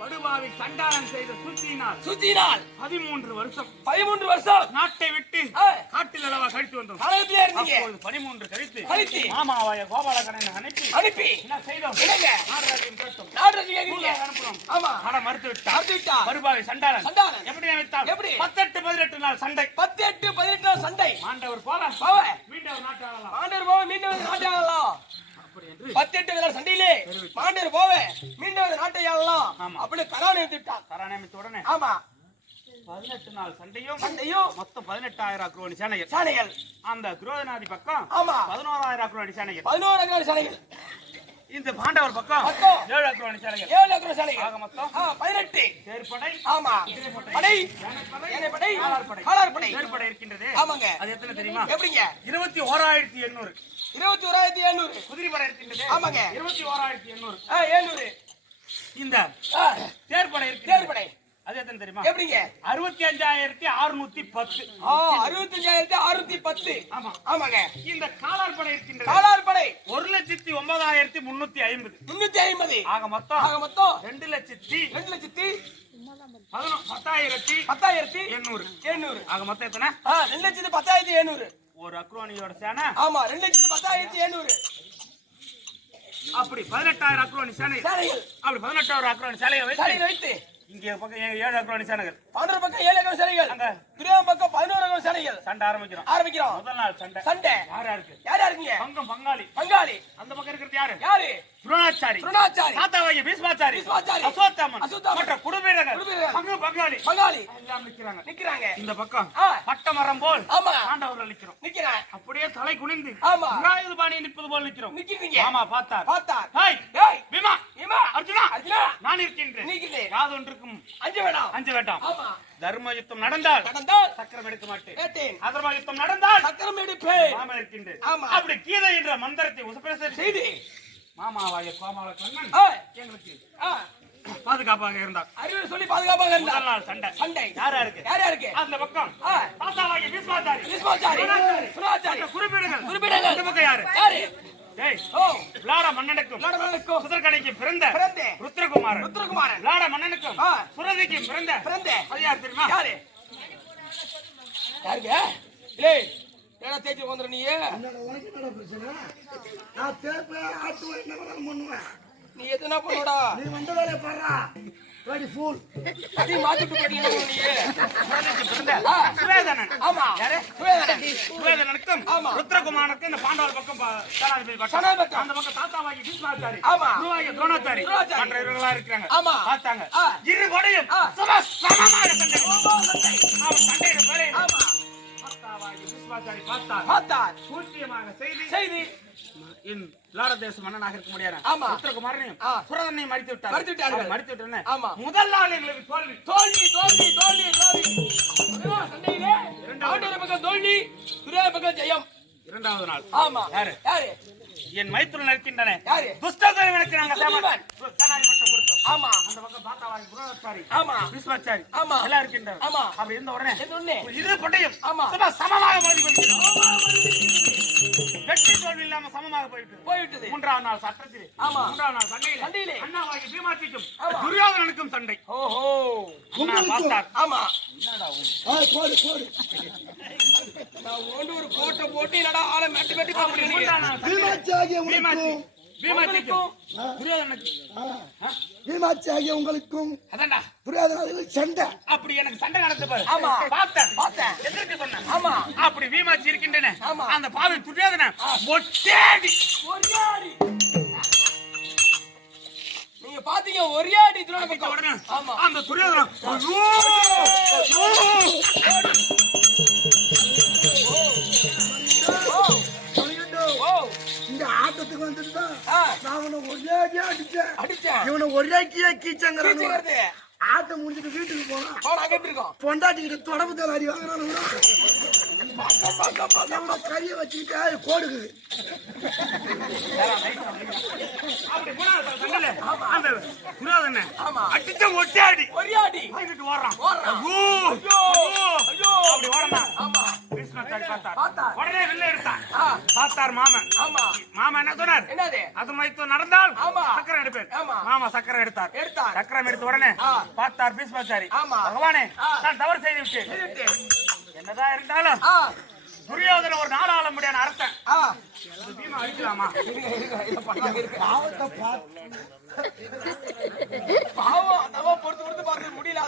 படுபாவி சண்டாளன் செய்த சூழ்ச்சியினால் சுத்தினால் பதிமூன்று வருஷம் பதிமூன்று வருஷம் நாட்டை விட்டு ஆ. காட்டில் அளவா கழித்து வந்தோம் காலத்திலே இருந்தீங்க அப்போது பதிமூன்று கழித்து கழித்து. மாமாவாய கோபாலகரனை அனுப்பி அனுப்பி என்ன செய்தோம் என்னங்க? நாடராஜ்யம் கேட்டோம் நாடு கேக்குறீங்க ஊர்ல அனுப்புறோம் ஆமா ஆனா மறுத்து விட்டார் மறுத்து விட்டார். படுபாவி சண்டாளன் சண்டாளன். எப்படி அமைத்தார் எப்படி? பத்தெட்டு பதினெட்டு நாள் சண்டை பத்து எட்டு பதினெட்டு நாள் சண்டை மாண்டவர் போல போவ. மீண்டவர் நாட்டாளலாம் மாண்டவர் போவ நாட்டை ஆளலாம் அப்படி என்று பத்து எட்டு விளையாட சண்டையிலே மாண்டவர் போவ. மீண்டும் நாட்டை ஆளலாம். ஆமா. அப்படி கரான் எடுத்துட்டான். கராணமித்த உடனே ஆமா. பதினெட்டு நாள் சண்டையும் சண்டையும் மொத்தம் பதினெட்டாயிரம் குரோனி சேனைகள். சாலைகள் அந்த குரோதநாதி பக்கம் ஆமா. பதினோராயிரம் குரோனி சேனைகள். பதினோரு அக்கறை சாலைகள் இந்த பாண்டவர் பக்கம். ஏழு ஏழு ஆக மொத்தம் பதினெட்டு. தேர்ப்படை ஆமா. படை தேர்ப்படை இருக்கின்றது. ஆமாங்க. அது எத்தனை தெரியுமா? எப்படிங்க? இருபத்தி ஓராயிரத்தி எண்ணூறு. இருபத்தி ஓராயிரத்தி எழுநூறு குதிரைப்படை இருக்கின்றது. ஆமாங்க. இருபத்தி ஓராயிரத்தி எண்ணூறு. ஆ, எழுநூறு இந்த ஆ, தேர்ப்படை இருக்கு தேர்ப்படை. அது எத்தனை தெரியுமா? எப்படிங்க? அறுபத்தி அஞ்சாயிரத்தி அறுநூத்தி பத்து. ஆ, அறுபத்தஞ்சாயிரத்தி அறுநூத்தி பத்து. ஆமா. ஆமாங்க. இந்த காலார்படை இருக்கின்றது. காலார்படை. ஒரு லட்சத்தி ஒன்பதாயிரத்தி முன்னூத்தி ஐம்பது. முன்னூத்தி ஐம்பது. ஆக மொத்தம் ஆக மொத்தம் ரெண்டு லட்சத்தி ரெண்டு லட்சத்தி பத்தாயிரத்தி பத்தாயிரத்தி எண்ணூறு. எண்ணூறு. ஆக மொத்தம் எத்தனை? ரெண்டு லட்சத்தி பத்தாயிரத்தி எண்ணூறு. ஒரு அக்ரோனியோட சேனை. ஆமா ரெண்டு லட்சத்தி பத்தாயிரத்தி எண்ணூறு. அப்படி பதினெட்டாயிரம் அக்ரோனி சேனை அப்படி பதினெட்டாயிரம் அக்ரோனி சேலையை வைத்து இங்க பக்கம் ஏழு அக்ரோனி சேனைகள். பாண்டவர் பக்கம் ஏழு அக்கறை சாலைகள் அங்க. துரியோகம் பக்கம் பதினோரு அக்கறை சாலைகள் சண்டை ஆரம்பிக்கிறோம். ஆரம்பிக்கிறோம். முதல் நாள் சண்டை. சண்டை. யார் யாருக்கு? யார் யாருங்க பங்கம் பங்காளி. பங்காளி. அந்த பக்கம் இருக்கிறது யாரு? யாரு? துரோணாச்சாரி. துரோணாச்சாரி. தாத்தாவாகி பீஸ்மாச்சாரி பீஸ்மாச்சாரி, அசோத்தாமன் அசோத்தாமன், மற்ற குடும்பீரர்கள். குடும்பீரர்கள், பங்கு பங்காளி. பங்காளி. எல்லாம் நிக்கிறாங்க. நிக்கிறாங்க. இந்த பக்கம் ஆ. பட்டமரம் போல் ஆமா. ஆண்டவர்கள் நிக்கிறோம் நிக்கிறாங்க. அப்படியே தலை குனிந்து ஆமா. பாணி நிற்பது போல் நிக்கிறோம் நிக்கிறீங்க. ஆமா பார்த்தார். பார்த்தார். ஹாய். பீமா ஏமா அர்ஜுனா அர்ஜுனா நான் இருக்கின்றேன். யாதொன்றுக்கும் அஞ்சு வேணாம். அஞ்ச வேண்டாம். தர்ம யுத்தம் நடந்தால் சக்கரம் எடுக்க மாட்டேன். அதர்ம யுத்தம் நடந்தால் சக்கரம் எடுப்பேன். மாமா இருக்கின்றேன். ஆமா. அப்படி கீதை என்ற மந்திரத்தை உபதேசம் செய்து. மாமாவாய எங்களுக்கு ஆ, பாதுகாப்பாக இருந்தார். அறிவுரை சொல்லி பாதுகாப்பாக முதல் இருந்தார் நாள் சண்டை. சண்டை. யாரா இருக்கு யார் யாருக்கு? அந்த பக்கம். தாத்தாவாகிய துரோணாச்சாரி, துரோணாச்சாரி, மற்ற குருபீடர்கள் குருபீடர்கள். இந்த பக்கம் யாரு? யாரு? விளாட மன்னனுக்கும் சுதர்கடைக்கு பிறந்த பிறந்த ருத்ரகுமாரன். ருத்ரகுமாரன். விளாட மன்னனுக்கும் ஆ. சுரதிக்கு பிறந்த பிறந்த. அது யார் தெரியுமா? யாரு? யாருங்க? ஏய் ஏடா தேய்ச்சி வந்துற நீ நான் தேப்பேன் ஆட்டுவேன் என்ன வேணாலும் பண்ணுவேன். நீ எத்தனை பண்ணுடா? நீ வந்த வேலையை பாடுறா. வெரி ஃபுல் அதையும் மாத்திட்டு போயிட்டு என்ன பண்ணுவ நீ ஆமா. யாரு? இந்த பாண்டவர் பக்கம். அந்த பக்கம் தாத்தாவாகி பீஷ்மாச்சாரி ஆமா. குருவாகிய துரோணாச்சாரி துரோணாச்சாரி. மற்ற இவர்களா இருக்கிறாங்க ஆமா. பார்த்தாங்க. இரு கொடையும் ஆ. சம சமமாக சண்டை அவன் சண்டையிட பேரே ஆமா தாத்தாவாகி பீஷ்மாச்சாரி பார்த்தார் பார்த்தார் சூழ்ச்சியமாக செய்தி செய்தி என் லார தேச மன்னனாக இருக்க முடியாது ஆமா. ருத்ரகுமாரனையும் ஆ. சுரதனையும் மறித்து விட்டார் மறித்து விட்டார்கள். மறித்து விட்டன ஆமா. முதல் நாள் எங்களுக்கு தோல்வி தோல்வி தோல்வி தோல்வி தோல்வி ஆண்டவர் பக்கம் தோல்வி பக்கம் ஜெயம். இரண்டாவது நாள். ஆமா. யாரு? யாரு? என் மைத்துடன் இருக்கின்றன யாரு? துஷ்டதேவனுக்கு நாங்க துஷ்டதேவன். சேனாதி பட்டம் கொடுத்தோம். ஆமா. அந்த பக்கம் தாத்தாவாகி துரோணாச்சாரி ஆமா. பீஷ்மாச்சாரி ஆமா. எல்லாம் ஆமா. அப்படி இருந்த உடனே இரு பட்டையும் ஆமா. சும்மா சமமாக கொள்கிறோம் வெற்றி தோல்வி இல்லாம சமமாக போயிட்டு. போய்விட்டது. மூன்றாவது நாள் சட்டத்தில் ஆமா. மூன்றாவது நாள் சண்டையில சண்டையிலே. அண்ணாவாகி பீமாச்சிக்கும். துரியோதனனுக்கும் சண்டை. ஓஹோ. ஆமா. நான் ஓண்டு ஒரு கோட்டை போட்டு என்னடா ஆளை மெட்டி மெட்டி ஆகிய பீமாச்சி உங்களுக்கும் துரியாதனாதிகள் சண்டை. அப்படி எனக்கு சண்டை நடந்து பாரு. ஆமா. பார்த்தேன். பார்த்தேன். எதற்கு சொன்னேன். ஆமா. அப்படி வீமாச்சி இருக்கின்றன. ஆமா. அந்த பாவி துரியோதன. ஒட்டேடி. ஒரே அடி நீங்க பாத்தீங்க ஒரே அடி துரோண பக்கம். உடனே ஆமா. அந்த துரியோதன. இவனை ஒரே கீழே கீச்சங்கிறான் கீச்சுக்கிறது. ஆட்டம் முடிஞ்சிட்டு வீட்டுக்கு போனான் பொண்டாட்டி கிட்ட தொடப்பு தலை அடி வாங்குறான் கறியை வச்சுக்கிட்டு கோடுக்குது ஒட்டேடி ஒரே அடி. வாங்கிட்டு ஓடுறான். ஓடுறான். ஐயோ! ஐயோ! ஐயோ! அப்படி ஓடுறான். பார்த்தார். உடனே வில்ல பார்த்தார் மாமன். ஆமா. மாமா என்ன சொன்னார்? என்னது? அது மைத்து நடந்தால் ஆமா. சக்கரம் எடுப்பேன். ஆமா. மாமா சக்கரம் எடுத்தார். எடுத்தார். சக்கரம் எடுத்த உடனே. பார்த்தார் பீஷ்மாச்சாரி. ஆமா. பகவானே. நான் தவறு செய்து விட்டேன். என்னதான் இருந்தாலும் துரியோதன ஒரு நாள் ஆள முடியாத அரசன் பீமா அழிக்கலாமா? பாவம் பொறுத்து பொறுத்து பார்த்து முடியல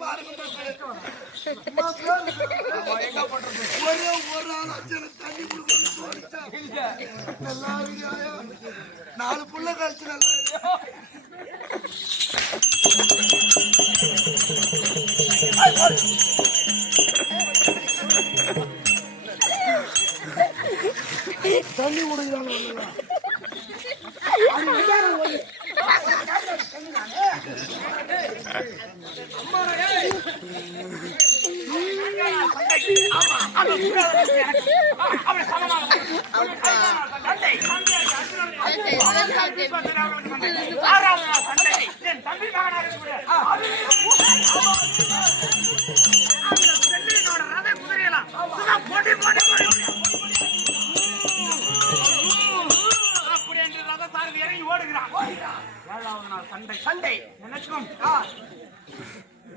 பாருங்க. ஒரே ஒரு ஆள் வச்சு தண்ணி கொடுக்கணும்னு நாலு புள்ள கழிச்சு நல்லா தண்ணி அந்த துரியோதனனுக்கு எனக்கு அவனை சமமாக சண்டை சண்டையாகி அர்ஜுனனுக்கு பீஷ்மாச்சாரி அவர்களுக்கு சண்டை. ஆறாவது நாள் சண்டை என் தம்பி மகனாக இருக்கக்கூடிய அந்த செல்லியினோட ரத குதிரையெல்லாம் சும்மா போட்டி போட்டி போட்டி அப்படி என்று ரத சாரதி இறங்கி ஓடுகிறான் ஏழாவது நாள் சண்டை சண்டை எனக்கும்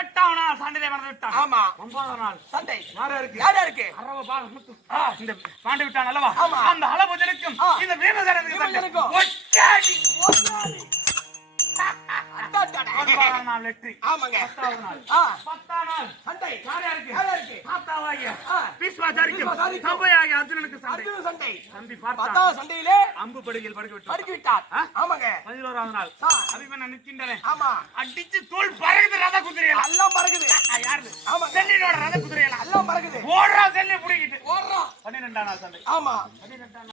எட்டாம் நாள் சண்டையில மறந்து விட்டான் ஆமா ஒன்பதாம் நாள் சண்டை யாரா இருக்கு யாரா இருக்கு அரவ ஆ, இந்த பாண்டு விட்டான் அல்லவா ஆமா. அந்த அளபுஜனுக்கும் ஆ. இந்த சண்டை. ஒட்டாடி. ஒன்பதாம் நாள் வெற்றி ஆமாங்க பத்தாவது நாள் சண்டை. யாரா இருக்கு யாரா இருக்கு தாத்தாவாகிய. பீஷ்மாச்சாரிக்கும் தம்பையாகிய அர்ஜுனனுக்கு சண்டை. அர்ஜுன சண்டை. தம்பி பத்தாவது சண்டையிலே அம்பு படுகையில் படுக்க விட்டான் படுக்கி விட்டார்? ஆமாங்க. பதினோராவது நாள். அபிமன் நிற்கின்றன. ஆமா. அடிச்சு தோல் பறகுது ரத குதிரையெல்லாம் எல்லாம் பறக்குது. யாரு ஆமாங்க. செல்லினோட ரத குதிரையெல்லாம் எல்லாம் பறக்குது. ஓடுறா செல்லி புடிக்கிட்டு. ஓடுறோம் பன்னிரெண்டாம் நாள் சண்டை. ஆமா. பன்னிரெண்டாம்